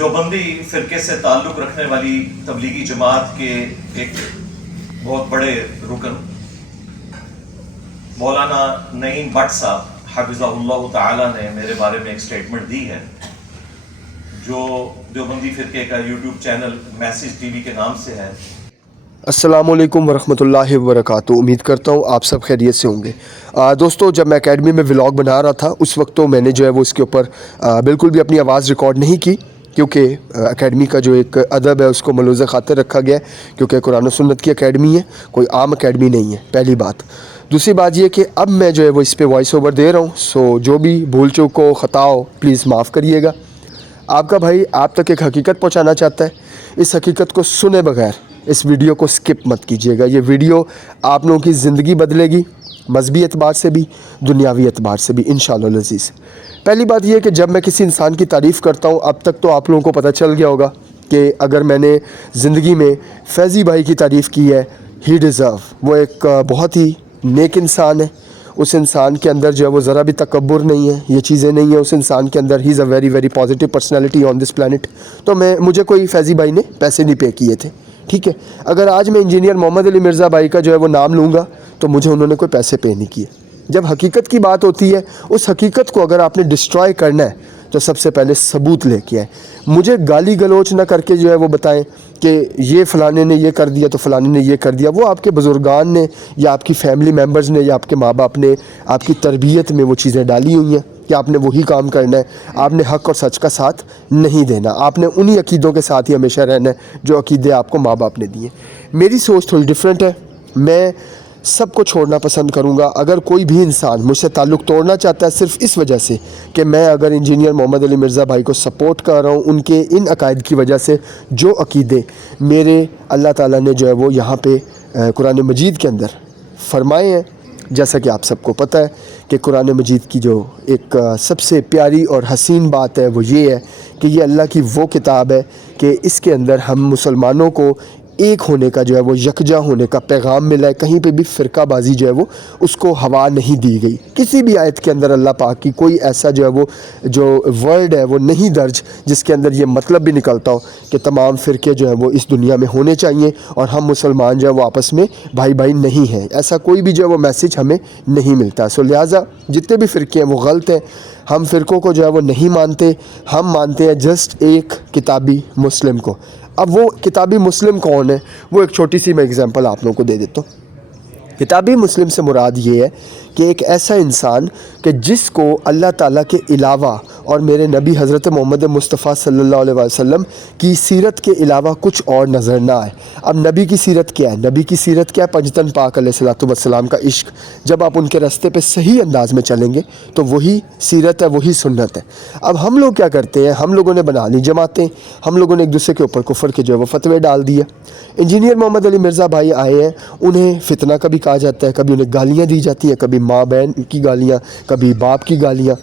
دیوبندی فرقے سے تعلق رکھنے والی تبلیغی جماعت کے ایک بہت بڑے رکن مولانا نعیم بٹ صاحب حفظہ اللہ تعالی نے میرے بارے میں ایک سٹیٹمنٹ دی ہے جو دیوبندی فرقے کا YouTube channel message T V کے نام سے ہے۔ السلام علیکم ورحمۃ اللہ وبرکاتہ۔ امید کرتا ہوں آپ سب خیریت سے ہوں گے۔ دوستو، جب میں اکیڈمی میں ولاگ بنا رہا تھا اس وقت تو میں نے جو ہے وہ اس کے اوپر بالکل بھی اپنی آواز ریکارڈ نہیں کی، کیونکہ اکیڈمی کا جو ایک ادب ہے اس کو ملوث خاطر رکھا گیا ہے، کیونکہ قرآن و سنت کی اکیڈمی ہے، کوئی عام اکیڈمی نہیں ہے، پہلی بات۔ دوسری بات یہ کہ اب میں جو ہے وہ اس پہ وائس اوور دے رہا ہوں، سو جو بھی بھول چوک ہو، خطا ہو، پلیز معاف کریے گا۔ آپ کا بھائی آپ تک ایک حقیقت پہنچانا چاہتا ہے، اس حقیقت کو سنے بغیر اس ویڈیو کو سکپ مت کیجیے گا۔ یہ ویڈیو آپ لوگوں کی زندگی بدلے گی، مذہبی اعتبار سے بھی، دنیاوی اعتبار سے بھی، انشاءاللہ العزیز۔ پہلی بات یہ ہے کہ جب میں کسی انسان کی تعریف کرتا ہوں، اب تک تو آپ لوگوں کو پتہ چل گیا ہوگا کہ اگر میں نے زندگی میں فیضی بھائی کی تعریف کی ہے، ہی ڈیزرو، وہ ایک بہت ہی نیک انسان ہے، اس انسان کے اندر جو ہے وہ ذرا بھی تکبر نہیں ہے، یہ چیزیں نہیں ہیں اس انسان کے اندر، he is a very very positive personality on this planet. تو مجھے کوئی فیضی بھائی نے پیسے نہیں پے کیے تھے، ٹھیک ہے۔ اگر آج میں انجینئر محمد علی مرزا بھائی کا جو ہے وہ نام لوں گا تو مجھے انہوں نے کوئی پیسے پے نہیں کیے۔ جب حقیقت کی بات ہوتی ہے، اس حقیقت کو اگر آپ نے ڈسٹرائے کرنا ہے تو سب سے پہلے ثبوت لے کے آئے۔ مجھے گالی گلوچ نہ کر کے جو ہے وہ بتائیں کہ یہ فلانے نے یہ کر دیا تو فلانے نے یہ کر دیا۔ وہ آپ کے بزرگان نے یا آپ کی فیملی ممبرز نے یا آپ کے ماں باپ نے آپ کی تربیت میں وہ چیزیں ڈالی ہوئی ہیں کہ آپ نے وہی کام کرنا ہے، آپ نے حق اور سچ کا ساتھ نہیں دینا، آپ نے انہی عقیدوں کے ساتھ ہی ہمیشہ رہنا ہے جو عقیدے آپ کو ماں باپ نے دیے۔ میری سوچ تھوڑی ڈیفرنٹ ہے، میں سب کو چھوڑنا پسند کروں گا۔ اگر کوئی بھی انسان مجھ سے تعلق توڑنا چاہتا ہے صرف اس وجہ سے کہ میں اگر انجینئر محمد علی مرزا بھائی کو سپورٹ کر رہا ہوں ان کے ان عقائد کی وجہ سے، جو عقیدے میرے اللہ تعالیٰ نے جو ہے وہ یہاں پہ قرآن مجید کے اندر فرمائے ہیں، جیسا کہ آپ سب کو پتہ ہے کہ قرآن مجید کی جو ایک سب سے پیاری اور حسین بات ہے وہ یہ ہے کہ یہ اللہ کی وہ کتاب ہے کہ اس کے اندر ہم مسلمانوں کو ایک ہونے کا جو ہے وہ یکجا ہونے کا پیغام ملا ہے۔ کہیں پہ بھی فرقہ بازی جو ہے وہ اس کو ہوا نہیں دی گئی۔ کسی بھی آیت کے اندر اللہ پاک کی کوئی ایسا جو ہے وہ جو ورڈ ہے وہ نہیں درج جس کے اندر یہ مطلب بھی نکلتا ہو کہ تمام فرقے جو ہیں وہ اس دنیا میں ہونے چاہیے اور ہم مسلمان جو ہے وہ آپس میں بھائی بھائی نہیں ہیں۔ ایسا کوئی بھی جو ہے وہ میسیج ہمیں نہیں ملتا۔ سو لہٰذا جتنے بھی فرقے ہیں وہ غلط ہیں۔ ہم فرقوں کو جو ہے وہ نہیں مانتے، ہم مانتے ہیں جسٹ ایک کتابی مسلم کو۔ اب وہ کتابی مسلم کون ہے، وہ ایک چھوٹی سی میں اگزامپل آپ لوگوں کو دے دیتا ہوں۔ کتابی مسلم سے مراد یہ ہے کہ ایک ایسا انسان کہ جس کو اللہ تعالیٰ کے علاوہ اور میرے نبی حضرت محمد مصطفیٰ صلی اللہ علیہ وسلم کی سیرت کے علاوہ کچھ اور نظر نہ آئے۔ اب نبی کی سیرت کیا ہے؟ نبی کی سیرت کیا ہے؟ پنجتن پاک علیہ الصلوۃ والسلام کا عشق۔ جب آپ ان کے راستے پہ صحیح انداز میں چلیں گے تو وہی سیرت ہے، وہی سنت ہے۔ اب ہم لوگ کیا کرتے ہیں، ہم لوگوں نے بنا لی جماعتیں، ہم لوگوں نے ایک دوسرے کے اوپر کفر کے جو ہے وہ فتوے ڈال دیے۔ انجینئر محمد علی مرزا بھائی آئے ہیں، انہیں فتنہ کبھی کہا جاتا ہے، کبھی انہیں گالیاں دی جاتی ہیں، کبھی ماں بہن کی گالیاں، کبھی باپ کی گالیاں۔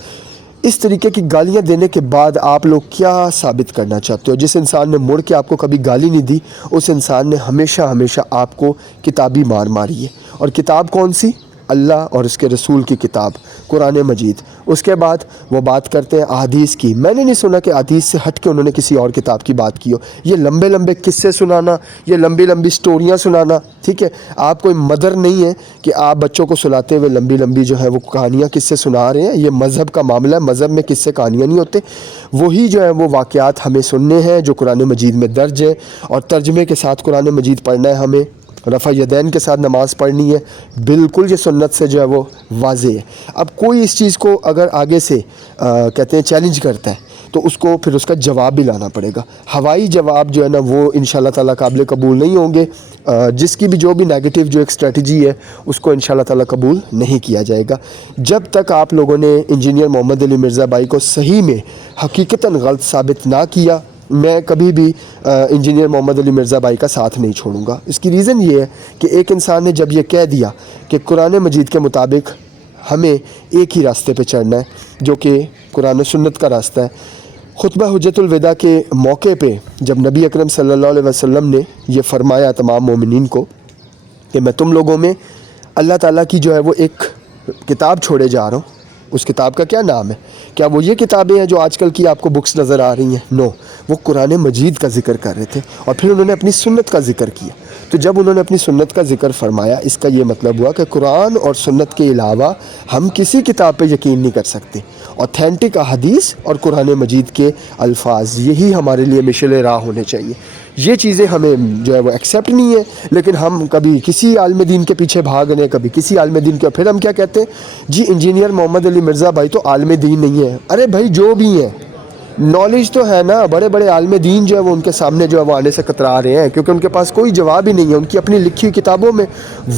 اس طریقے کی گالیاں دینے کے بعد آپ لوگ کیا ثابت کرنا چاہتے ہو؟ جس انسان نے مڑ کے آپ کو کبھی گالی نہیں دی، اس انسان نے ہمیشہ آپ کو کتابی مار ماری ہے۔ اور کتاب کون سی؟ اللہ اور اس کے رسول کی کتاب قرآن مجید۔ اس کے بعد وہ بات کرتے ہیں احادیث کی۔ میں نے نہیں سنا کہ حدیث سے ہٹ کے انہوں نے کسی اور کتاب کی بات کی ہو۔ یہ لمبے لمبے قصے سنانا، یہ لمبی لمبی سٹوریاں سنانا، ٹھیک ہے، آپ کوئی مدر نہیں ہے کہ آپ بچوں کو سلاتے ہوئے لمبی لمبی جو ہے وہ کہانیاں قصے سنا رہے ہیں۔ یہ مذہب کا معاملہ ہے، مذہب میں قصے کہانیاں نہیں ہوتے، وہی جو ہے وہ واقعات ہمیں سننے ہیں جو قرآن مجید میں درج ہے، اور ترجمے کے ساتھ قرآن مجید پڑھنا ہے ہمیں، رفع یدین کے ساتھ نماز پڑھنی ہے، بالکل یہ سنت سے جو ہے وہ واضح ہے۔ اب کوئی اس چیز کو اگر آگے سے کہتے ہیں چیلنج کرتا ہے تو اس کو پھر اس کا جواب بھی لانا پڑے گا۔ ہوائی جواب جو ہے نا وہ انشاءاللہ تعالیٰ قابل قبول نہیں ہوں گے۔ جس کی بھی جو بھی نیگیٹو جو ایک اسٹریٹجی ہے اس کو انشاءاللہ تعالیٰ قبول نہیں کیا جائے گا جب تک آپ لوگوں نے انجینئر محمد علی مرزا بھائی کو صحیح میں حقیقتاً غلط ثابت نہ کیا۔ میں کبھی بھی انجینئر محمد علی مرزا بھائی کا ساتھ نہیں چھوڑوں گا۔ اس کی ریزن یہ ہے کہ ایک انسان نے جب یہ کہہ دیا کہ قرآن مجید کے مطابق ہمیں ایک ہی راستے پہ چڑھنا ہے جو کہ قرآن و سنت کا راستہ ہے۔ خطبہ حجت الوداع کے موقع پہ جب نبی اکرم صلی اللہ علیہ وسلم نے یہ فرمایا تمام مومنین کو کہ میں تم لوگوں میں اللہ تعالیٰ کی جو ہے وہ ایک کتاب چھوڑے جا رہا ہوں اس کتاب کا کیا نام ہے؟ کیا وہ یہ کتابیں ہیں جو آج کل کی آپ کو بکس نظر آ رہی ہیں؟ نو، وہ قرآن مجید کا ذکر کر رہے تھے، اور پھر انہوں نے اپنی سنت کا ذکر کیا۔ تو جب انہوں نے اپنی سنت کا ذکر فرمایا، اس کا یہ مطلب ہوا کہ قرآن اور سنت کے علاوہ ہم کسی کتاب پہ یقین نہیں کر سکتے۔ اوتھینٹک احادیث اور قرآن مجید کے الفاظ، یہی ہمارے لیے مشعل راہ ہونے چاہیے۔ یہ چیزیں ہمیں جو ہے وہ ایکسیپٹ نہیں ہے، لیکن ہم کبھی کسی عالم دین کے پیچھے بھاگ رہے ہیں، کبھی کسی عالم دین کے، پھر ہم کیا کہتے ہیں جی انجینئر محمد علی مرزا بھائی تو عالم دین نہیں ہے۔ ارے بھائی جو بھی ہیں، نالج تو ہے نا، بڑے بڑے عالم دین جو ہے وہ ان کے سامنے جو ہے وہ آنے سے کترا رہے ہیں، کیونکہ ان کے پاس کوئی جواب ہی نہیں ہے۔ ان کی اپنی لکھی ہوئی کتابوں میں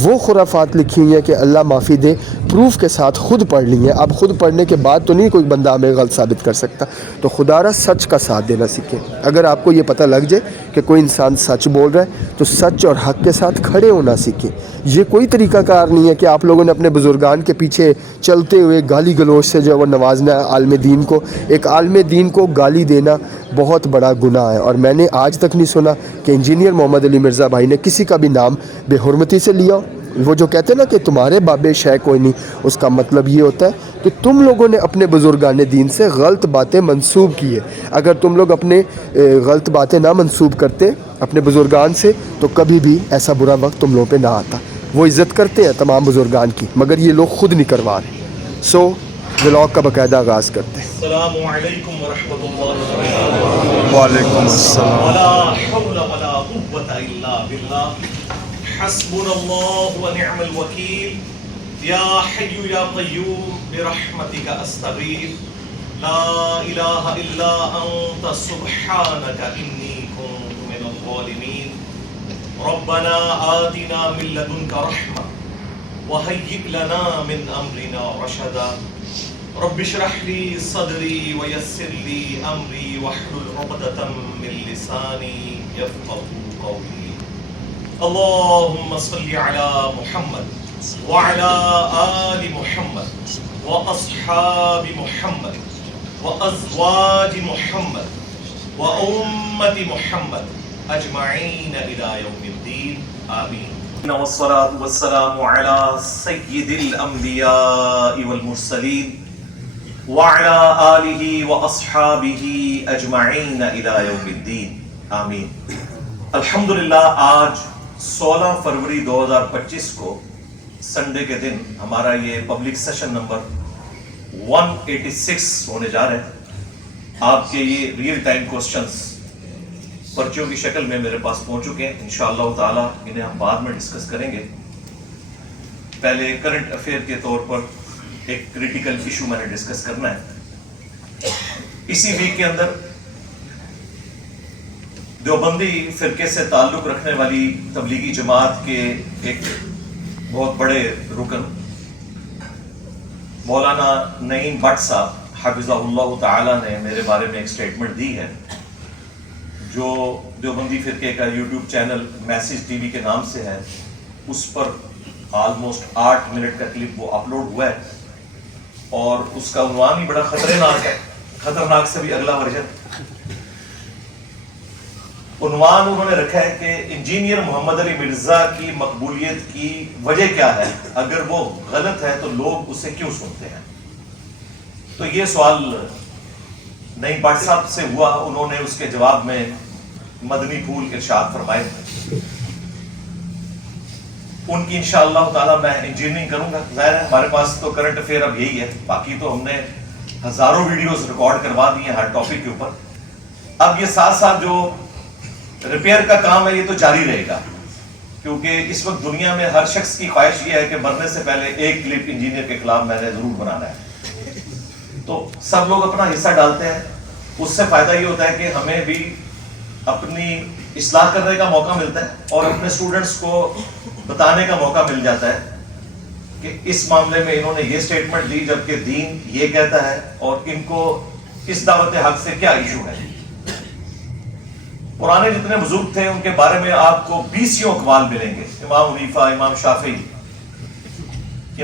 وہ خرافات لکھی ہوئی ہیں کہ اللہ معافی دے، پروف کے ساتھ خود پڑھ لی ہیں۔ اب خود پڑھنے کے بعد تو نہیں کوئی بندہ ہمیں غلط ثابت کر سکتا۔ تو خدا را سچ کا ساتھ دینا سیکھیں۔ اگر آپ کو یہ پتہ لگ جائے کہ کوئی انسان سچ بول رہا ہے تو سچ اور حق کے ساتھ کھڑے ہونا سیکھیں۔ یہ کوئی طریقہ کار نہیں ہے کہ آپ لوگوں نے اپنے بزرگان کے پیچھے چلتے ہوئے گالی گلوچ سے جو ہے وہ نوازنا ہے عالم دین کو۔ ایک عالم دین کو گالی دینا بہت بڑا گناہ ہے، اور میں نے آج تک نہیں سنا کہ انجینئر محمد علی مرزا بھائی نے کسی کا بھی نام بے حرمتی سے لیا۔ وہ جو کہتے ہیں نا کہ تمہارے بابے شے کوئی نہیں، اس کا مطلب یہ ہوتا ہے کہ تم لوگوں نے اپنے بزرگان دین سے غلط باتیں منسوب کی ہے۔ اگر تم لوگ اپنے غلط باتیں نہ منسوب کرتے اپنے بزرگان سے تو کبھی بھی ایسا برا وقت تم لوگوں پہ نہ آتا۔ وہ عزت کرتے ہیں تمام بزرگان کی، مگر یہ لوگ خود نہیں کروا رہے۔ سو ولاگ کا باقاعدہ آغاز کرتے ہیں۔ السلام علیکم ورحمۃ اللہ وبرکاتہ۔ وعلیکم السلام۔ ولا حول ولا قوة الا بالله حسبنا الله ونعم الوكيل يا حي يا قيوم برحمتك استغيث لا اله الا انت سبحانك اني كنت من الظالمين ربنا آتنا من لدنك رحمة وهيئ لنا من امرنا رشدا رب اشرح لي صدري ويسر لي امري واحلل عقدة من لساني يفقهوا قولي اللهم صل على محمد وعلى آل محمد وأصحاب محمد وأزواج محمد وأمة محمد أجمعين إلى يوم الدين آمين والصلاة والسلام على سيد الأنبياء والمرسلين وعلى آلہ وأصحابہ اجمعین الی یوم الدین آمین۔ الحمدللہ آج 16 فروری 2025 کو سنڈے کے دن ہمارا یہ پبلک سیشن نمبر 186 ہونے جا رہے ہیں۔ آپ کے یہ ریئل ٹائم کوسچنز پرچیوں کی شکل میں میرے پاس پہنچ چکے ہیں، انشاءاللہ تعالی انہیں ہم بعد میں ڈسکس کریں گے۔ پہلے کرنٹ افیئر کے طور پر ایک کریٹیکل ایشو میں نے ڈسکس کرنا ہے۔ اسی ویک کے اندر دیوبندی فرقے سے تعلق رکھنے والی تبلیغی جماعت کے ایک بہت بڑے رکن مولانا نعیم بٹ صاحب حفظہ اللہ تعالی نے میرے بارے میں ایک سٹیٹمنٹ دی ہے، جو دیوبندی فرقے کا YouTube channel message T V کے نام سے ہے، اس پر آلموسٹ 8 منٹ کا کلپ وہ اپلوڈ ہوا ہے، اور اس کا عنوان ہی بڑا خطرناک ہے، خطرناک سے بھی اگلا ورژن۔ عنوان انہوں نے رکھا ہے کہ انجینئر محمد علی مرزا کی مقبولیت کی وجہ کیا ہے، اگر وہ غلط ہے تو لوگ اسے کیوں سنتے ہیں۔ تو یہ سوال نعیم بٹ صاحب سے ہوا، انہوں نے اس کے جواب میں مدنی پھول ارشاد فرمائے۔ ان کی انشاءاللہ تعالی میں انجینئرنگ کروں گا۔ ظاہر ہے ہمارے پاس تو کرنٹ افیئر اب یہی ہے، باقی تو ہم نے ہزاروں ویڈیوز ریکارڈ کروا دی ہیں ہر ٹاپک کے اوپر۔ اب یہ ساتھ ساتھ جو ریپیئر کا کام ہے یہ تو جاری رہے گا، کیونکہ اس وقت دنیا میں ہر شخص کی خواہش یہ ہے کہ مرنے سے پہلے ایک کلپ انجینئر کے خلاف میں نے ضرور بنانا ہے۔ تو سب لوگ اپنا حصہ ڈالتے ہیں، اس سے فائدہ یہ ہوتا ہے کہ ہمیں بھی اپنی اصلاح کرنے کا موقع ملتا ہے اور اپنے اسٹوڈنٹس کو بتانے کا موقع مل جاتا ہے کہ اس معاملے میں انہوں نے یہ سٹیٹمنٹ دی جبکہ دین یہ کہتا ہے، اور ان کو اس دعوت حق سے کیا ایشو ہے۔ پرانے جتنے بزرگ تھے ان کے بارے میں آپ کو 20 اقوال ملیں گے، امام حنیفہ، امام شافعی،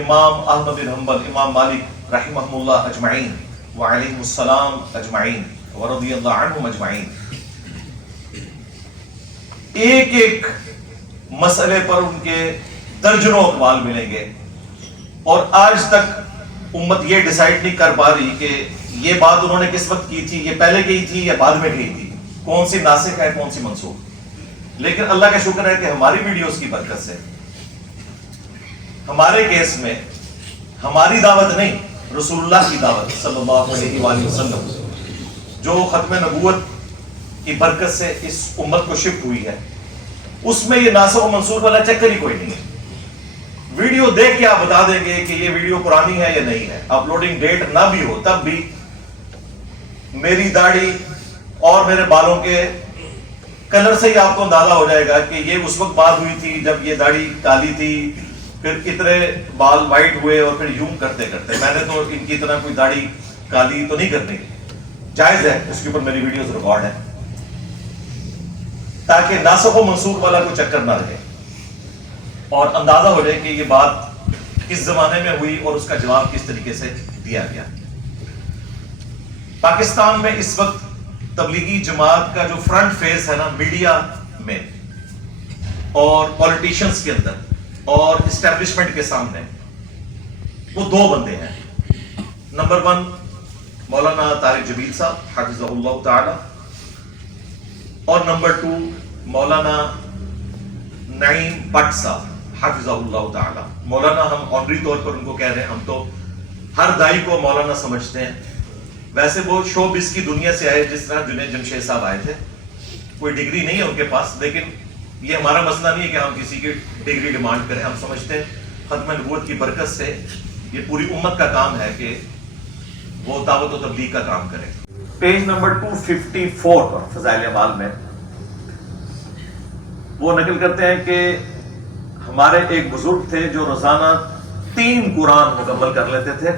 امام احمد بن حنبل، امام مالک رحمہم اللہ اجمعین وعلیہم السلام اجمعین ورضی اللہ عنہم اجمعین۔ ایک ایک مسئلے پر ان کے درجنوں اقوال ملیں گے، اور آج تک امت یہ ڈیسائیڈ نہیں کر پا رہی کہ یہ بات انہوں نے کس وقت کی تھی، یہ پہلے کہی تھی یا بعد میں کہی تھی، کون سی ناسخ ہے کون سی منسوخ۔ لیکن اللہ کا شکر ہے کہ ہماری ویڈیوز کی برکت سے ہمارے کیس میں ہماری دعوت نہیں، رسول اللہ کی دعوت صلی اللہ علیہ وآلہ وسلم جو ختم نبوت کی برکت سے اس امت کو شفٹ ہوئی ہے، اس میں یہ ناسخ و منسوخ والا چکر ہی کوئی نہیں ہے۔ ویڈیو دیکھ کے آپ بتا دیں گے کہ یہ ویڈیو پرانی ہے یا نہیں ہے، اپلوڈنگ ڈیٹ نہ بھی ہو تب بھی میری داڑھی اور میرے بالوں کے کلر سے ہی آپ کو اندازہ ہو جائے گا کہ یہ اس وقت بات ہوئی تھی جب یہ داڑھی کالی تھی، پھر اتنے بال وائٹ ہوئے اور پھر یوں کرتے کرتے۔ میں نے تو ان کی طرح کوئی داڑھی کالی تو نہیں کرنی، جائز ہے، اس کے اوپر میری ویڈیوز ریکارڈ ہے، تاکہ ناسخ و منسوخ والا کوئی چکر نہ رہے اور اندازہ ہو جائے کہ یہ بات کس زمانے میں ہوئی اور اس کا جواب کس طریقے سے دیا گیا۔ پاکستان میں اس وقت تبلیغی جماعت کا جو فرنٹ فیس ہے نا، میڈیا میں اور پولیٹیشنز کے اندر اور اسٹیبلشمنٹ کے سامنے، وہ دو بندے ہیں۔ نمبر 1 مولانا طارق جبیل صاحب حفظہ اللہ تعالی، اور نمبر 2 مولانا نعیم بٹ صاحب حفظہ اللہ تعالی۔ مولانا ہم آنری طور پر ان کو کہہ رہے ہیں، ہم تو ہر دائی کو مولانا سمجھتے ہیں۔ ویسے وہ شوبز کی دنیا سے آئے، جس طرح جنید جمشید صاحب آئے تھے، کوئی ڈگری نہیں ہے ان کے پاس، لیکن یہ ہمارا مسئلہ نہیں ہے کہ ہم کسی کی ڈگری ڈیمانڈ کریں۔ ہم سمجھتے ہیں ختم نبوت کی برکت سے یہ پوری امت کا کام ہے کہ وہ دعوت و تبلیغ کا کام کرے۔ پیج نمبر 254 پر فضائل اعمال میں وہ نقل کرتے ہیں کہ ہمارے ایک بزرگ تھے جو روزانہ 3 قرآن مکمل کر لیتے تھے،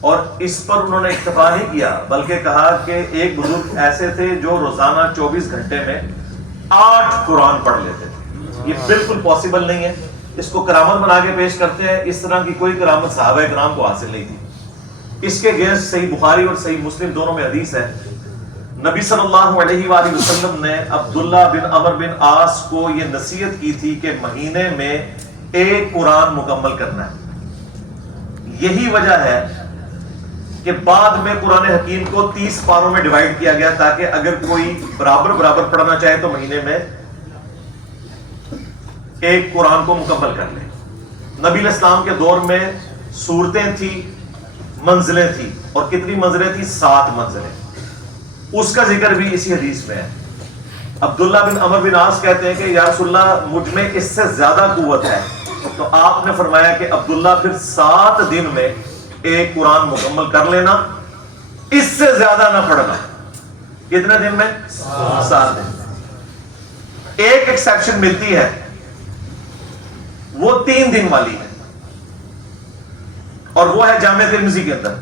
اور اس پر انہوں نے اکتفا نہیں کیا بلکہ کہا کہ ایک بزرگ ایسے تھے جو روزانہ 24 گھنٹے میں 8 قرآن پڑھ لیتے تھے۔ یہ بالکل پاسبل نہیں ہے، اس کو کرامت بنا کے پیش کرتے ہیں۔ اس طرح کی کوئی کرامت صحابہ کرام کو حاصل نہیں تھی۔ اس کے اگینسٹ صحیح بخاری اور صحیح مسلم دونوں میں حدیث ہے، نبی صلی اللہ علیہ وآلہ وسلم نے عبداللہ بن عمر بن عاص کو یہ نصیحت کی تھی کہ مہینے میں 1 قرآن مکمل کرنا ہے۔ یہی وجہ ہے کہ بعد میں قرآن حکیم کو 30 پاروں میں ڈیوائیڈ کیا گیا، تاکہ اگر کوئی برابر پڑھنا چاہے تو مہینے میں 1 قرآن کو مکمل کر لے۔ نبی علیہ السلام کے دور میں صورتیں تھیں، منزلیں تھیں، اور کتنی منزلیں تھیں؟ 7 منزلیں۔ اس کا ذکر بھی اسی حدیث میں ہے۔ عبداللہ بن عمر بن عاص کہتے ہیں کہ یا رسول اللہ مجھ میں اس سے زیادہ قوت ہے، تو آپ نے فرمایا کہ عبداللہ پھر 7 دن میں 1 قرآن مکمل کر لینا، اس سے زیادہ نہ پڑھنا۔ کتنے دن میں؟ 7 دن۔ ایک ایکسیپشن ملتی ہے، وہ 3 دن والی ہے، اور وہ ہے جامع ترمذی کے اندر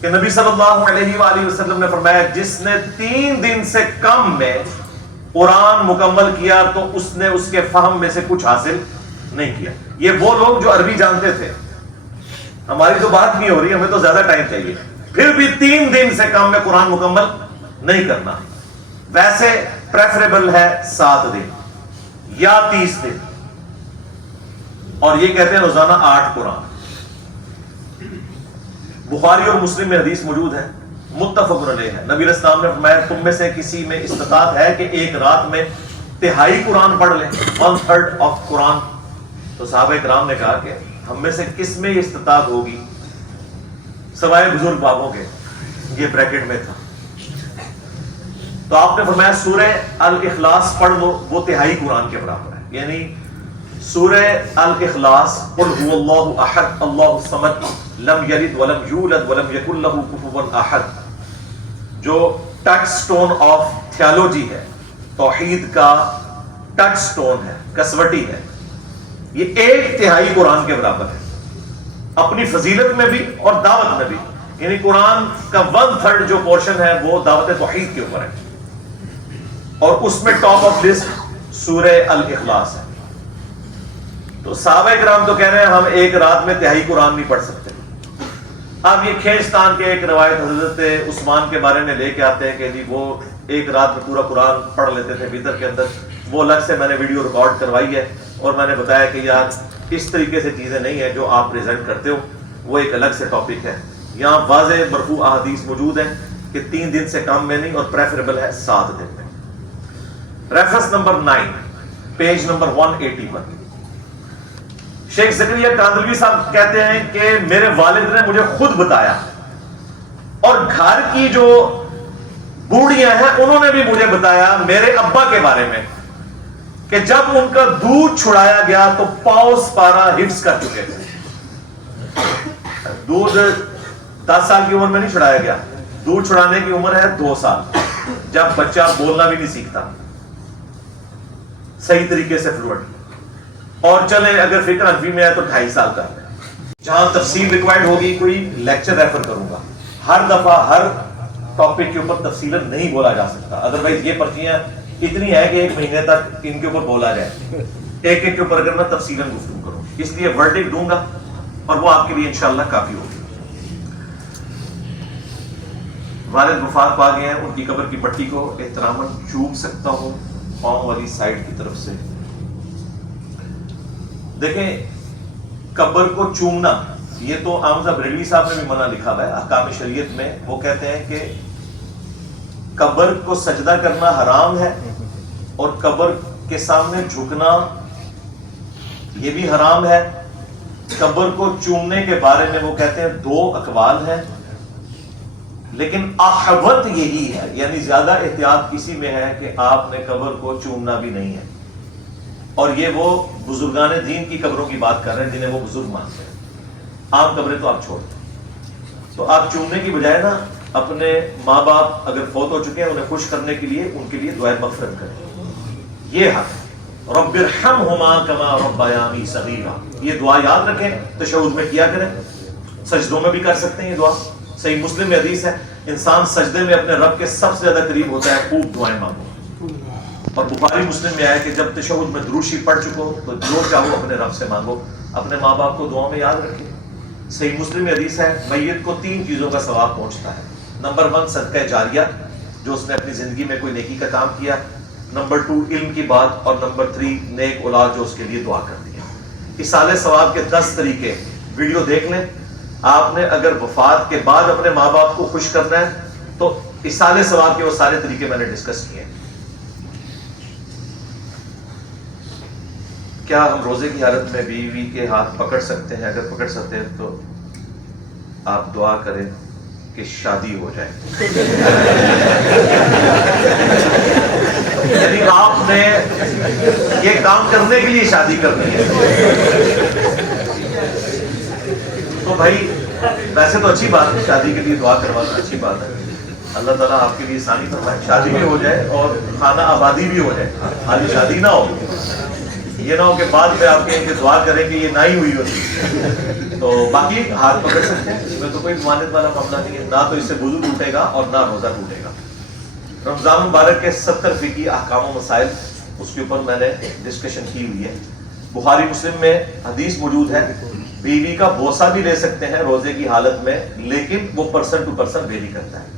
کہ نبی صلی اللہ علیہ وآلہ وسلم نے فرمایا جس نے 3 دن سے کم میں قرآن مکمل کیا تو اس نے اس کے فہم میں سے کچھ حاصل نہیں کیا۔ یہ وہ لوگ جو عربی جانتے تھے، ہماری تو بات نہیں ہو رہی، ہمیں تو زیادہ ٹائم چاہیے، پھر بھی 3 دن سے کم میں قرآن مکمل نہیں کرنا۔ ویسے پریفریبل ہے 7 دن یا 30 دن، اور یہ کہتے ہیں روزانہ 8 قرآن۔ بخاری اور مسلم میں حدیث موجود ہے، متفق علیہ ہے۔ نبی علیہ السلام نے فرمایا تم میں سے کسی میں استطاعت ہے کہ ایک رات میں 1/3 قرآن پڑھ لیں، 1/3 آف قرآن؟ تو صحابہ کرام نے کہا کہ ہم میں سے کس میں یہ استطاعت ہوگی سوائے بزرگ بابوں کے، یہ بریکٹ میں تھا۔ تو آپ نے فرمایا سورہ الاخلاص پڑھ لو، وہ 1/3 قرآن کے برابر ہے۔ یعنی سورہ الاخلاص قل هو اللہ احد اللہ الصمد لم یلد ولم یولد ولم یکن لہ کفوا احد، جو ٹچ سٹون آف تھیالوجی ہے، توحید کا ٹچ سٹون ہے، کسوٹی ہے، یہ 1/3 قرآن کے برابر ہے، اپنی فضیلت میں بھی اور دعوت میں بھی۔ یعنی قرآن کا 1/3 جو پورشن ہے وہ دعوت توحید کے اوپر ہے، اور اس میں ٹاپ آف لسٹ سورہ الاخلاص ہے۔ تو صحابہ کرام تو کہہ رہے ہیں ہم ایک رات میں 1/3 قرآن نہیں پڑھ سکتے۔ اب یہ کھینچتان کے ایک روایت حضرت عثمان کے بارے میں لے کے آتے ہیں کہ جی وہ ایک رات میں پورا قرآن پڑھ لیتے تھے بھیتر کے اندر، وہ الگ سے میں نے ویڈیو ریکارڈ کروائی ہے، اور میں نے بتایا کہ یار اس طریقے سے چیزیں نہیں ہیں جو آپ پریزنٹ کرتے ہو، وہ ایک الگ سے ٹاپک ہے. یہاں واضح مرفوع احادیث موجود ہیں کہ 3 دن سے کم میں نہیں، اور پریفریبل ہے 7 دن میں. Reference number 9 page number 181. شیخ زکریا کاندلوی صاحب کہتے ہیں کہ میرے والد نے مجھے خود بتایا، اور گھر کی جو بوڑھیاں ہیں انہوں نے بھی مجھے بتایا میرے ابا کے بارے میں کہ جب ان کا دودھ چھڑایا گیا تو پاؤس پارا حفظ کر چکے تھے. دودھ 10 سال کی عمر میں نہیں چھڑایا گیا، دودھ چھڑانے کی عمر ہے 2 سال، جب بچہ بولنا بھی نہیں سیکھتا صحیح طریقے سے فلوئنٹ. اور چلیں اگر فکر حنفی میں ہے تو 2.5 سال کا ہے. جہاں تفصیل ریکوائرڈ ہوگی کوئی لیکچر ریفر کروں گا. ہر دفعہ ہر ٹاپک کے اوپر تفصیل نہیں بولا جا سکتا، ادروائز یہ پرچیاں اتنی ہے کہ 1 مہینے تک ان کے اوپر بولا جائے. ایک ایک کے اوپر اگر میں تفصیل گفتگو کروں، اس لیے ورڈک دوں گا اور وہ آپ کے لیے انشاءاللہ کافی ہوگی. والد وفات پا گئے ہیں، ان کی قبر کی مٹی کو احتراماً چوم سکتا ہوں پاؤں والی سائڈ کی طرف سے. دیکھیں قبر کو چومنا یہ تو حامزہ بریلوی صاحب نے بھی منع لکھا ہوا ہے احکام شریعت میں. وہ کہتے ہیں کہ قبر کو سجدہ کرنا حرام ہے اور قبر کے سامنے جھکنا یہ بھی حرام ہے. قبر کو چومنے کے بارے میں وہ کہتے ہیں 2 اقوال ہیں، لیکن احوط یہی ہے، یعنی زیادہ احتیاط اسی میں ہے کہ آپ نے قبر کو چومنا بھی نہیں ہے. اور یہ وہ بزرگان دین کی قبروں کی بات کر رہے ہیں جنہیں وہ بزرگ مانتے ہیں. عام قبریں تو آپ چھوڑ دیں. تو آپ چومنے کی بجائے نا اپنے ماں باپ اگر فوت ہو چکے ہیں انہیں خوش کرنے کے لیے ان کے لیے دعائے مغفرت کریں. یہ حق ہے. رب ارحمہما کما ربیانی صغیرا، یہ دعا یاد رکھیں، تشہد میں کیا کریں، سجدوں میں بھی کر سکتے ہیں یہ دعا. صحیح مسلم میں حدیث ہے انسان سجدے میں اپنے رب کے سب سے زیادہ قریب ہوتا ہے، خوب دعائیں مانگو. اور بخاری مسلم میں آیا کہ جب تشہد میں درود شریف پڑھ چکو تو جو چاہو اپنے رب سے مانگو. اپنے ماں باپ کو دعاؤں میں یاد رکھیں. صحیح مسلم میں حدیث ہے میت کو 3 چیزوں کا ثواب پہنچتا ہے. نمبر 1 صدقہ جاریہ، جو اس نے اپنی زندگی میں کوئی نیکی کا کام کیا. نمبر 2 علم کی بات، اور نمبر 3 نیک اولاد جو اس کے لیے دعا کر دیا. ایصال ثواب کے 10 طریقے ویڈیو دیکھ لیں. آپ نے اگر وفات کے بعد اپنے ماں باپ کو خوش کرنا ہے تو ایصال ثواب کے وہ سارے طریقے میں نے ڈسکس کیے. کیا ہم روزے کی حالت میں بیوی کے ہاتھ پکڑ سکتے ہیں؟ اگر پکڑ سکتے ہیں تو آپ دعا کریں کہ شادی ہو جائے. یعنی آپ نے یہ کام کرنے کے لیے شادی کرنی ہے. تو بھائی ویسے تو اچھی بات ہے، شادی کے لیے دعا کروانا اچھی بات ہے. اللہ تعالیٰ آپ کے لیے آسانی فرمائے، شادی بھی ہو جائے اور خانہ آبادی بھی ہو جائے، خالی شادی نہ ہو. یہ نہ ہو کہ بعد میں آپ کہیں کہ دعا کریں کہ یہ نہ ہی ہوئی ہوتی. تو باقی ہاتھ پکڑ سکتے ہیں، اس میں تو کوئی ممانعت والا معاملہ نہیں ہے. نہ تو اس سے وضو ٹوٹے گا اور نہ روزہ ٹوٹے گا. رمضان مبارک کے 70 فقہی احکام و مسائل اس کے اوپر میں نے ڈسکشن کی ہوئی ہے. بخاری مسلم میں حدیث موجود ہے بیوی کا بوسہ بھی لے سکتے ہیں روزے کی حالت میں، لیکن وہ پرسن ٹو پرسن ویری کرتا ہے.